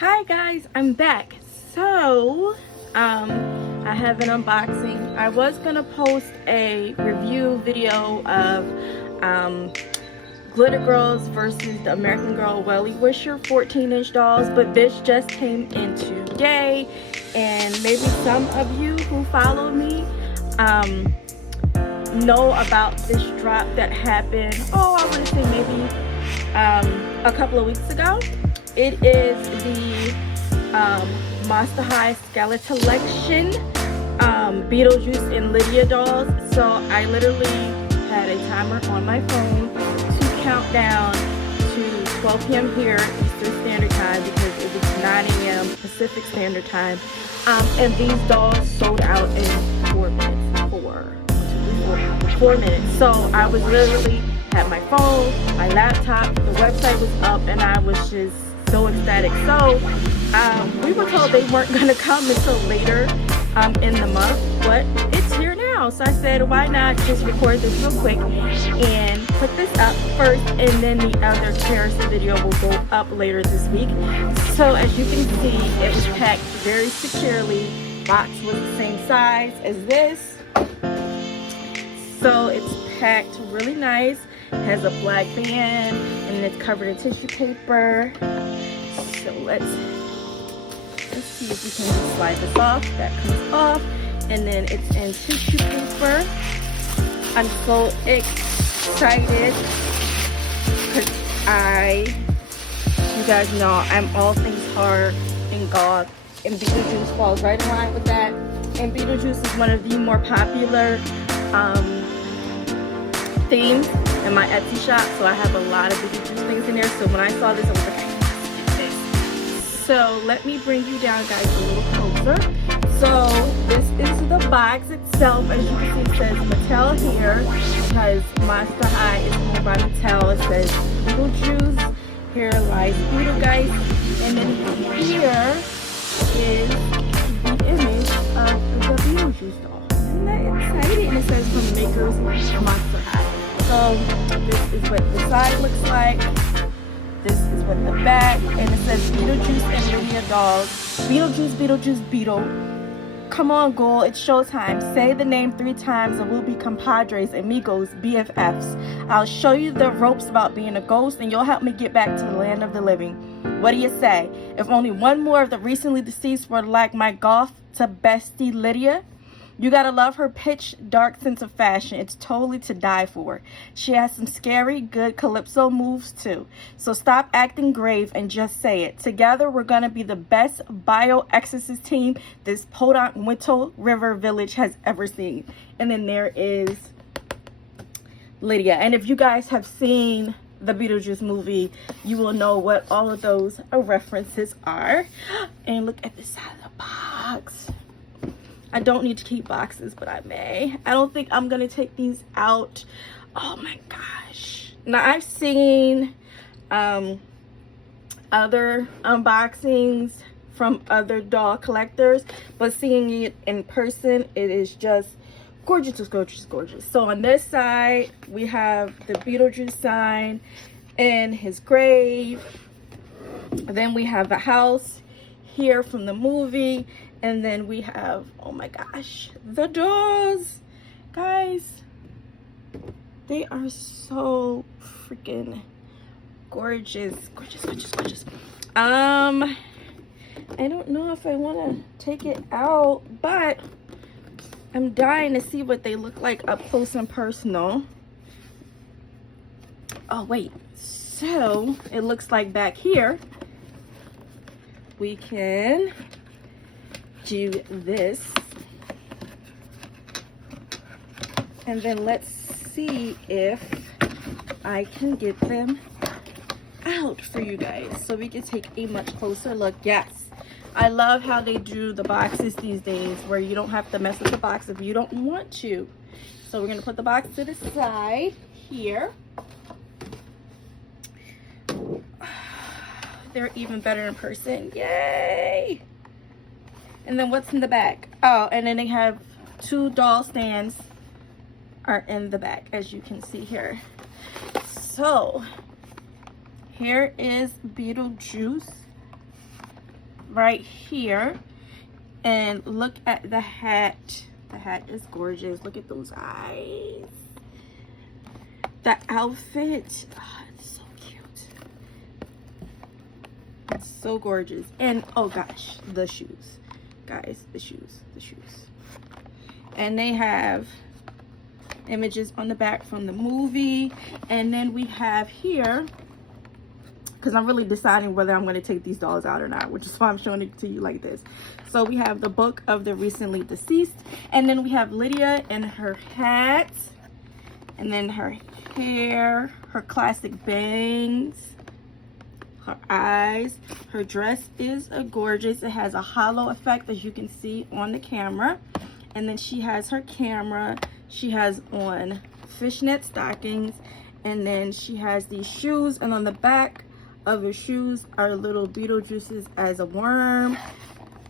Hi guys, I'm back. So I have an unboxing. I was gonna post a review video of Glitter Girls versus the American Girl Welly Wisher 14-inch dolls, but this just came in today, and maybe some of you who follow me know about this drop that happened, I want to say maybe a couple of weeks ago. It is the Monster High Skullector collection, Beetlejuice and Lydia dolls. So I literally had a timer on my phone to count down to 12 p.m. here Eastern Standard Time, because it was 9 a.m. Pacific Standard Time. And these dolls sold out in 4 minutes. 4 minutes. So I was literally had my phone, my laptop, the website was up, and I was just so ecstatic. So we were told they weren't gonna come until later in the month, but it's here now. So I said, why not just record this real quick and put this up first, and then the other comparison video will go up later this week. So as you can see, it was packed very securely. Box was the same size as this, so it's packed really nice. It has a black band and it's covered in tissue paper. So let's see if we can just slide this off. That comes off, and then it's in tissue paper. I'm so excited because you guys know I'm all things horror and goth, and Beetlejuice falls right in line with that. And Beetlejuice is one of the more popular themes in my Etsy shop, so I have a lot of Beetlejuice things in there. So when I saw this, I was like, so let me bring you down, guys, a little closer. So this is the box itself. As you can see, it says Mattel here because Monster High is owned by Mattel. It says Beetlejuice. Here lies Beetlegeist, and then here is the image of the Beetlejuice doll. Isn't that exciting? And it says from makers of Monster High. So this is what the side looks like. This is what the back, and it says Beetlejuice and Lydia dolls. Beetlejuice, Beetlejuice, Beetle. Come on, Goal, it's showtime. Say the name 3 times and we'll be compadres, amigos, BFFs. I'll show you the ropes about being a ghost, and you'll help me get back to the land of the living. What do you say? If only one more of the recently deceased were like my goth to bestie Lydia. You gotta love her pitch dark sense of fashion. It's totally to die for. She has some scary, good calypso moves too. So stop acting grave and just say it. Together, we're gonna be the best bio-exorcist team this podunk Winter River Village has ever seen. And then there is Lydia. And if you guys have seen the Beetlejuice movie, you will know what all of those references are. And look at the side of the box. I don't need to keep boxes, but I may. I don't think I'm gonna take these out. Oh my gosh. Now I've seen other unboxings from other doll collectors, but seeing it in person, it is just gorgeous, gorgeous, gorgeous. So on this side, we have the Beetlejuice sign and his grave. Then we have the house here from the movie. And then we have, oh my gosh, the dolls. Guys, they are so freaking gorgeous. Gorgeous, gorgeous, gorgeous. I don't know if I want to take it out, but I'm dying to see what they look like up close and personal. Oh, wait. So, it looks like back here, we can do this, and then let's see if I can get them out for you guys so we can take a much closer look. Yes, I love how they do the boxes these days where you don't have to mess with the box if you don't want to. So we're gonna put the box to the side here. They're even better in person. Yay! And then what's in the back? Oh, and then they have 2 doll stands are in the back, as you can see here. So here is Beetlejuice. right here. And look at the hat. The hat is gorgeous. Look at those eyes. The outfit, oh, it's so cute. It's so gorgeous. And oh gosh, the shoes. Guys, the shoes. And they have images on the back from the movie. And then we have here, because I'm really deciding whether I'm going to take these dolls out or not, which is why I'm showing it to you like this. So we have the book of the recently deceased, and then we have Lydia and her hat, and then her hair, her classic bangs, her eyes. Her dress is gorgeous. It has a hollow effect, as you can see on the camera. And then she has her camera. She has on fishnet stockings, and then she has these shoes, and on the back of her shoes are little Beetlejuices as a worm.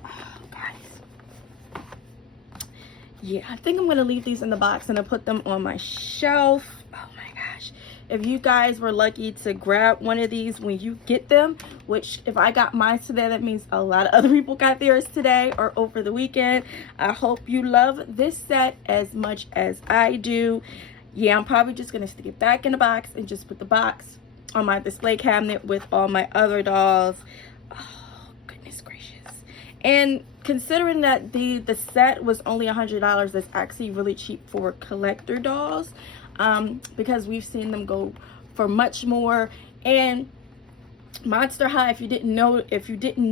Oh, guys. Yeah, I think I'm gonna leave these in the box and I'll put them on my shelf. Oh my gosh. If you guys were lucky to grab one of these when you get them, which if I got mine today, that means a lot of other people got theirs today or over the weekend. I hope you love this set as much as I do. Yeah, I'm probably just gonna stick it back in the box and just put the box on my display cabinet with all my other dolls. Oh, goodness gracious. And considering that the set was only $100, that's actually really cheap for collector dolls, because we've seen them go for much more. And Monster High, if you didn't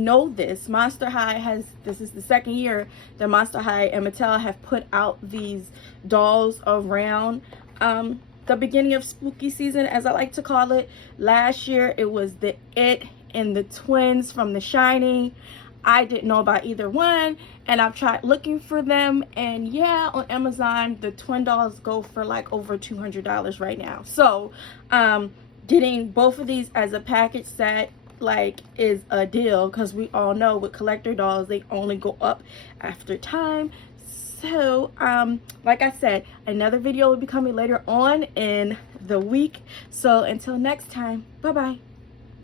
know this, Monster High has, this is the second year that Monster High and Mattel have put out these dolls around the beginning of spooky season, as I like to call it. Last year it was the It and the twins from The Shining. I didn't know about either one, and I've tried looking for them, and yeah, on Amazon the twin dolls go for like over $200 right now. So getting both of these as a package set like is a deal, because we all know with collector dolls they only go up after time. So like I said, another video will be coming later on in the week. So until next time, bye bye.